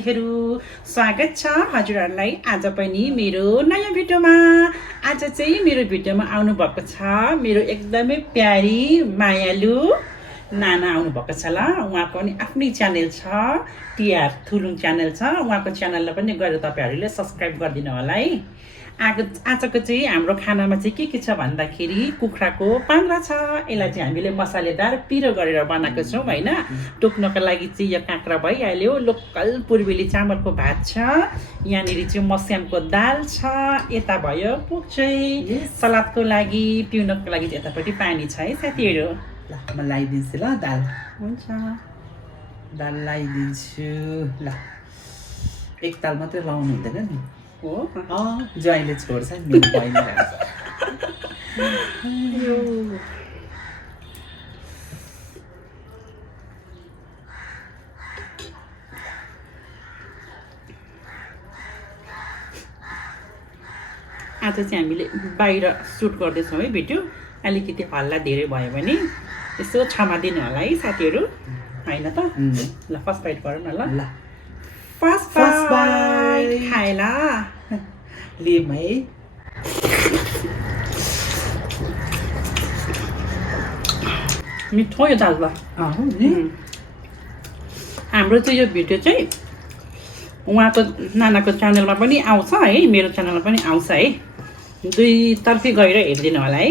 साथीहरू स्वागत छ हजुरहरूलाई आज पनि मेरो नयाँ भिडियोमा। आज चाहिँ मेरो भिडियोमा आउनु भएको छ मेरो एकदमै प्यारी मायालु नाना आउनु भएको छ ल। उहाँको पनि आफ्नै च्यानल छ, टिआर थुलुङ च्यानल छ। उहाँको च्यानललाई पनि गएर तपाईहरुले सब्स्क्राइब गरिदिनु होला है। आजको चाहिँ हाम्रो खानामा चाहिँ के छ भन्दाखेरि कुखुराको पान्द्रा छ। यसलाई चाहिँ हामीले मसालेदार पिरो गरेर बनाएको छौँ हैन। टोक्नको लागि चाहिँ यो काँक्रा भइहाल्यो, लोकल पूर्वेली चामलको भात छ, यहाँनिर चाहिँ मस्यामको दाल छ, यता भयो पुक चाहिँ सलादको लागि, पिउनको लागि चाहिँ यतापट्टि पानी छ है साथीहरू। ल म लगाइदिन्छु ल दाल। हुन्छ दाल लगाइदिन्छु ल। एक ताल मात्रै लाउनु हुँदैन नि हो। ज्वाइँले छोड्छ नि पहिला। आज चाहिँ हामीले बाहिर सुट गर्दैछौँ है भिडियो। अलिकति हल्ला धेरै भयो भने यसो क्षमा दिनु होला है साथीहरू हैन त। ल फर्स्ट बाइट गरौँ न ल। फर्स्ट बाइट खाएला लिम है। मिठो यो दाल बा। हाम्रो चाहिँ यो भिडियो चाहिँ उहाँको नानाको च्यानलमा पनि आउँछ है, मेरो च्यानलमा पनि आउँछ है। दुईतर्फी गएर हेरिदिनु होला है।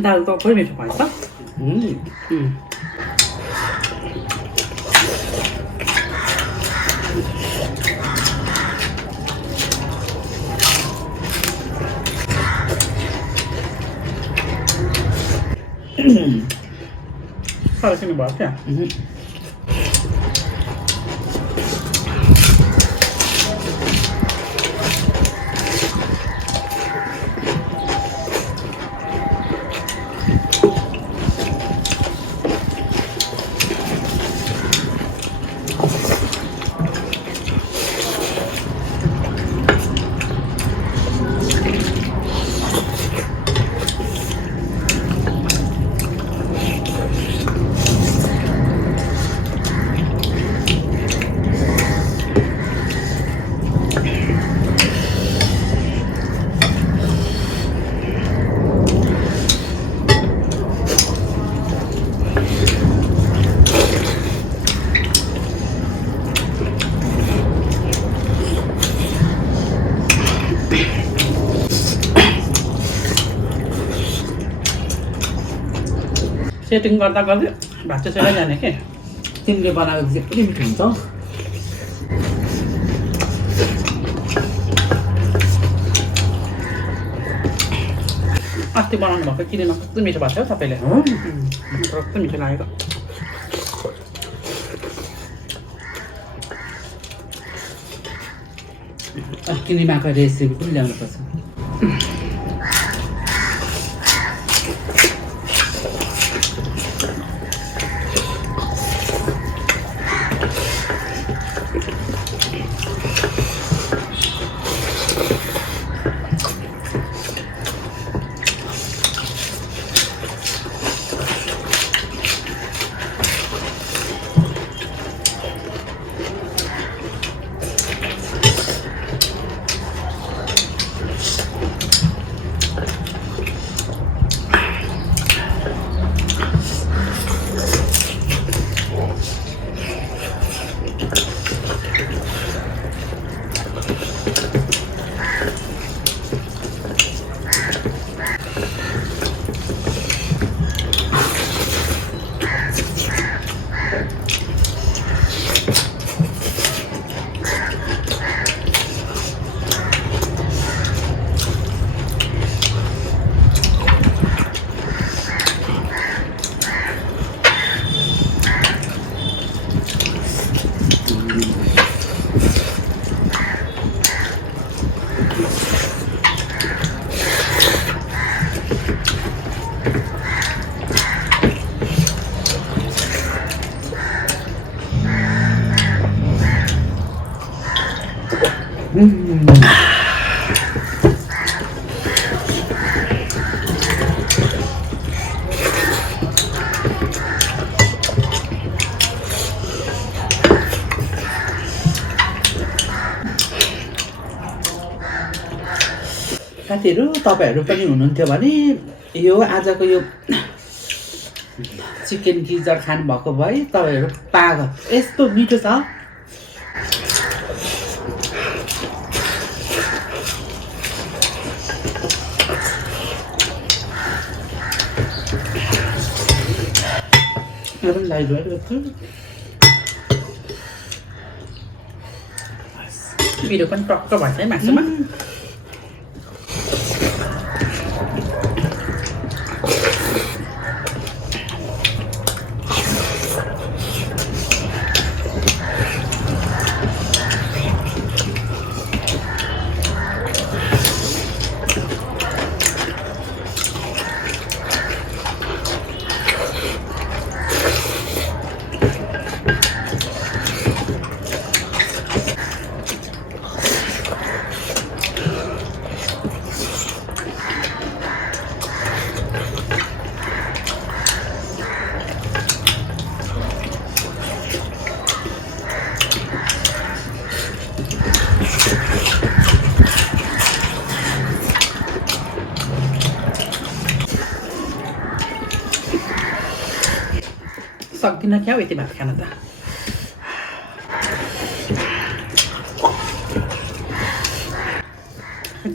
दाल त पुरै मिठो भएछ। Sausnya banget ya. सेटिङ गर्दा गर्दै भात चाहिँ जाने के तिमीले बनाएको चाहिँ पनि मिठो हुन्छ। अस्ति बनाउनु भएको किनेमा कस्तो मिठो भएको छ तपाईँले। कस्तो मिठो लागेको। किनेमाको रेसिपी पनि ल्याउनु पर्छ। साथीहरू तपाईँहरू पनि हुनुहुन्थ्यो भने यो आजको यो चिकन गिजर खानुभएको भए तपाईँहरू पागल यस्तो मिठो छ पिरो पनि टक्क भन्छ है मासुमा सक्दिनँ क्या हौ यति भात खान त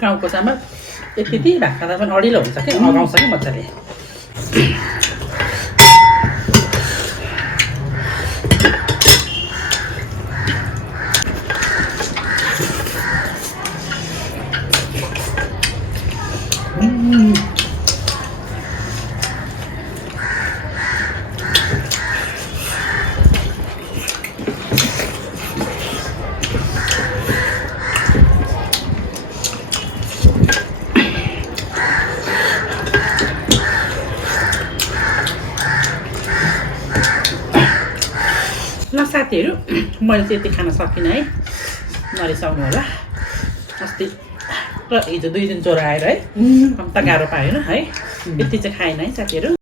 गाउँको चामल यति भात खाँदा पनि अडिलो हुन्छ कि अगाउँछ कि मजाले ल साथीहरू मैले चाहिँ यति खान सकिनँ है नरिसाउनु होला अस्ति र हिजो 2 दिन ज्वरो आएर है अन्त गाह्रो पाएन है यति चाहिँ खाएन है साथीहरू